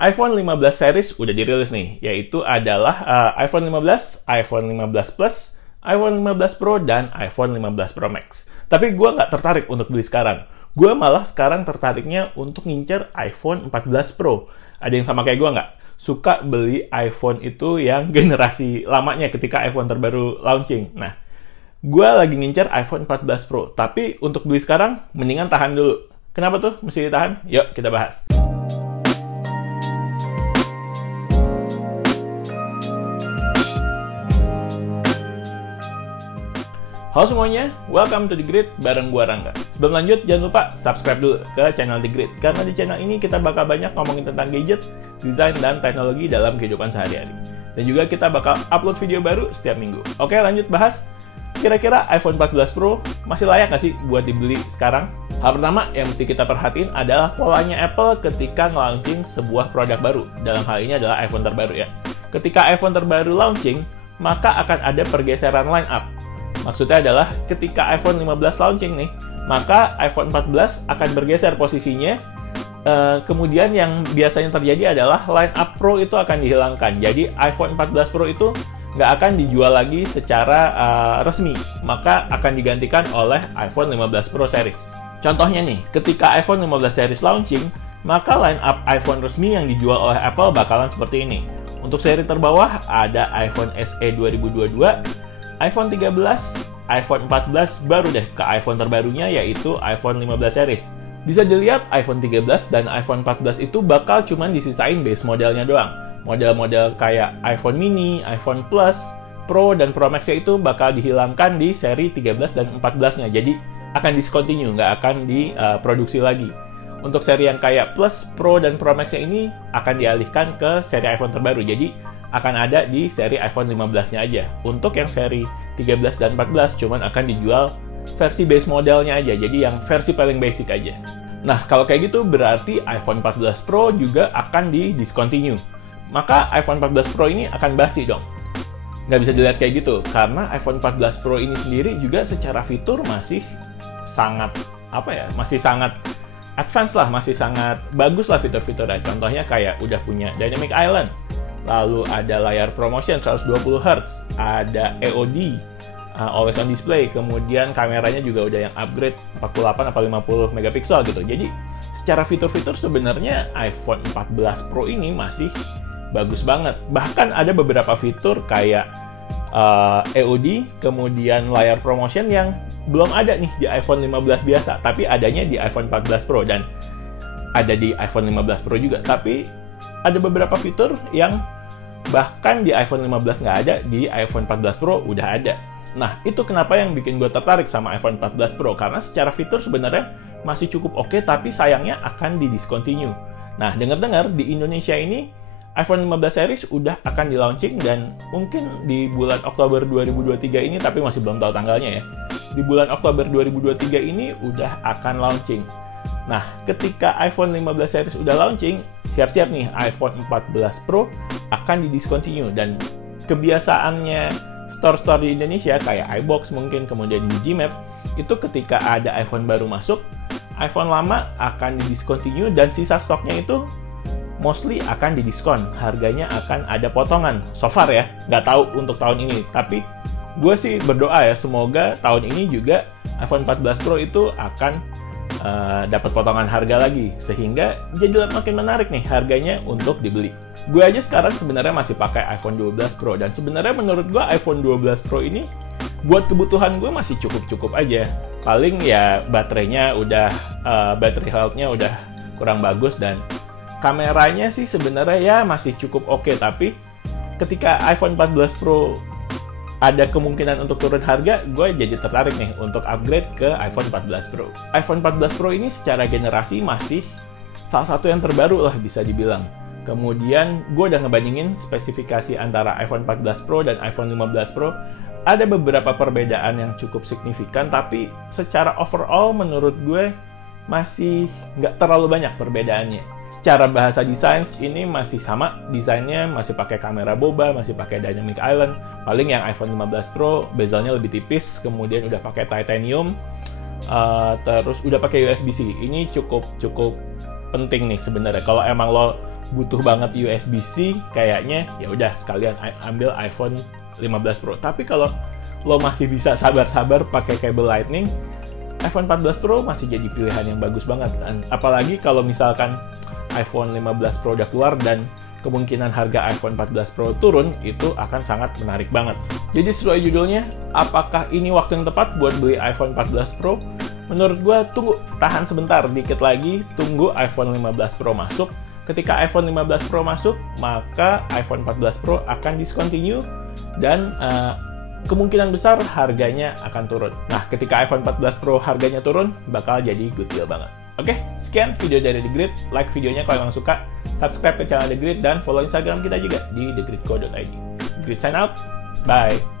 iPhone 15 series udah dirilis nih, yaitu adalah iPhone 15, iPhone 15 Plus, iPhone 15 Pro, dan iPhone 15 Pro Max. Tapi gue nggak tertarik untuk beli sekarang. Gue malah sekarang tertariknya untuk ngincer iPhone 14 Pro. Ada yang sama kayak gue nggak? Suka beli iPhone itu yang generasi lamanya ketika iPhone terbaru launching. Nah, gue lagi ngincer iPhone 14 Pro. Tapi untuk beli sekarang, mendingan tahan dulu. Kenapa tuh mesti ditahan? Yuk, kita bahas. Halo semuanya, welcome to The Grid bareng gua Rangga. Sebelum lanjut, jangan lupa subscribe dulu ke channel The Grid, karena di channel ini kita bakal banyak ngomongin tentang gadget, desain, dan teknologi dalam kehidupan sehari-hari. Dan juga kita bakal upload video baru setiap minggu. Oke, lanjut bahas. Kira-kira iPhone 14 Pro masih layak nggak sih buat dibeli sekarang? Hal pertama yang mesti kita perhatiin adalah polanya Apple ketika nge-launching sebuah produk baru. Dalam hal ini adalah iPhone terbaru ya. Ketika iPhone terbaru launching, maka akan ada pergeseran line up. Maksudnya adalah ketika iPhone 15 launching nih, maka iPhone 14 akan bergeser posisinya. Kemudian yang biasanya terjadi adalah line up Pro itu akan dihilangkan. Jadi iPhone 14 Pro itu nggak akan dijual lagi secara resmi, maka akan digantikan oleh iPhone 15 Pro series. Contohnya nih, ketika iPhone 15 series launching, maka line up iPhone resmi yang dijual oleh Apple bakalan seperti ini. Untuk seri terbawah ada iPhone SE 2022, iPhone 13, iPhone 14, baru deh ke iPhone terbarunya yaitu iPhone 15 series. Bisa dilihat iPhone 13 dan iPhone 14 itu bakal cuman disisain base modelnya doang. Model-model kayak iPhone mini, iPhone Plus, Pro, dan Pro Max-nya itu bakal dihilangkan di seri 13 dan 14-nya. Jadi akan discontinue, nggak akan diproduksi lagi. Untuk seri yang kayak Plus, Pro, dan Pro Max-nya ini akan dialihkan ke seri iPhone terbaru. Jadi akan ada di seri iPhone 15-nya aja. Untuk yang seri 13 dan 14 cuman akan dijual versi base modelnya aja, jadi yang versi paling basic aja. Nah, kalau kayak gitu berarti iPhone 14 Pro juga akan di-discontinue. Maka iPhone 14 Pro ini akan basi dong. Nggak bisa dilihat kayak gitu, karena iPhone 14 Pro ini sendiri juga secara fitur masih sangat, masih sangat advance lah, masih sangat bagus lah fitur-fiturnya. Contohnya kayak udah punya Dynamic Island, lalu ada layar ProMotion 120Hz, ada EOD, Always On Display, kemudian kameranya juga udah yang upgrade 48 atau 50 megapiksel gitu. Jadi secara fitur-fitur sebenarnya iPhone 14 Pro ini masih bagus banget. Bahkan ada beberapa fitur kayak EOD, kemudian layar ProMotion yang belum ada nih di iPhone 15 biasa, tapi adanya di iPhone 14 Pro dan ada di iPhone 15 Pro juga. Tapi ada beberapa fitur yang bahkan di iPhone 15 nggak ada, di iPhone 14 Pro udah ada. Nah, itu kenapa yang bikin gue tertarik sama iPhone 14 Pro, karena secara fitur sebenarnya masih cukup oke, tapi sayangnya akan di-discontinue. Nah, dengar-dengar di Indonesia ini iPhone 15 series udah akan di-launching dan mungkin di bulan Oktober 2023 ini, tapi masih belum tahu tanggalnya ya. Di bulan Oktober 2023 ini udah akan launching. Nah, ketika iPhone 15 series udah launching, siap-siap nih iPhone 14 Pro akan di-discontinue. Dan kebiasaannya store-store di Indonesia kayak iBox mungkin, kemudian di Gmap, itu ketika ada iPhone baru masuk, iPhone lama akan di-discontinue dan sisa stoknya itu mostly akan didiskon. Harganya akan ada potongan. So far ya, nggak tahu untuk tahun ini. Tapi gue sih berdoa ya, semoga tahun ini juga iPhone 14 Pro itu akan dapat potongan harga lagi, sehingga jadi makin menarik nih harganya untuk dibeli. Gue aja sekarang sebenarnya masih pakai iPhone 12 Pro, dan sebenarnya menurut gue iPhone 12 Pro ini buat kebutuhan gue masih cukup-cukup aja. Paling ya baterainya udah battery health-nya udah kurang bagus, dan kameranya sih sebenarnya ya masih cukup oke. Tapi ketika iPhone 14 Pro ada kemungkinan untuk turun harga, gue jadi tertarik nih untuk upgrade ke iPhone 14 Pro. iPhone 14 Pro ini secara generasi masih salah satu yang terbaru lah bisa dibilang. Kemudian gue udah ngebandingin spesifikasi antara iPhone 14 Pro dan iPhone 15 Pro. Ada beberapa perbedaan yang cukup signifikan, tapi secara overall menurut gue masih nggak terlalu banyak perbedaannya. Secara bahasa desain ini masih sama, desainnya masih pakai kamera boba, masih pakai Dynamic Island. Paling yang iPhone 15 Pro bezelnya lebih tipis, kemudian udah pakai titanium, terus udah pakai USB-C. Ini cukup penting nih sebenarnya. Kalau emang lo butuh banget USB-C, kayaknya ya udah sekalian ambil iPhone 15 Pro. Tapi kalau lo masih bisa sabar-sabar pakai kabel Lightning, iPhone 14 Pro masih jadi pilihan yang bagus banget. Dan apalagi kalau misalkan iPhone 15 Pro udah keluar dan kemungkinan harga iPhone 14 Pro turun, itu akan sangat menarik banget. Jadi sesuai judulnya, apakah ini waktu yang tepat buat beli iPhone 14 Pro? Menurut gue, tunggu, tahan sebentar, dikit lagi, tunggu iPhone 15 Pro masuk. Ketika iPhone 15 Pro masuk, maka iPhone 14 Pro akan discontinue dan kemungkinan besar harganya akan turun. Nah, ketika iPhone 14 Pro harganya turun, bakal jadi good deal banget. Oke, sekian video dari The Grid. Like videonya kalau emang suka, subscribe ke channel The Grid, dan follow Instagram kita juga di thegridco.id. Grid sign out, bye!